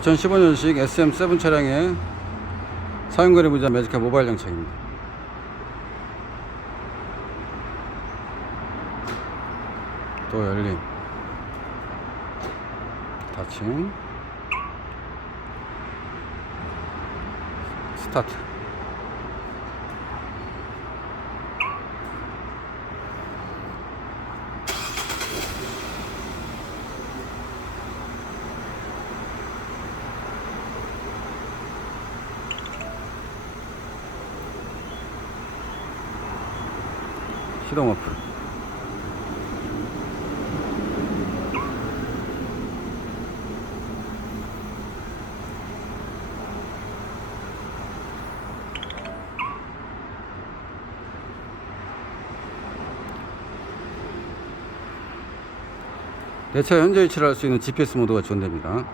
2015년식 SM7 차량의 사용거리 무제한 매직카 모바일 장착입니다. 또 열림, 닫힘, 스타트. 시동 오프. 내 차 현재 위치를 알 수 있는 GPS 모드가 지원됩니다.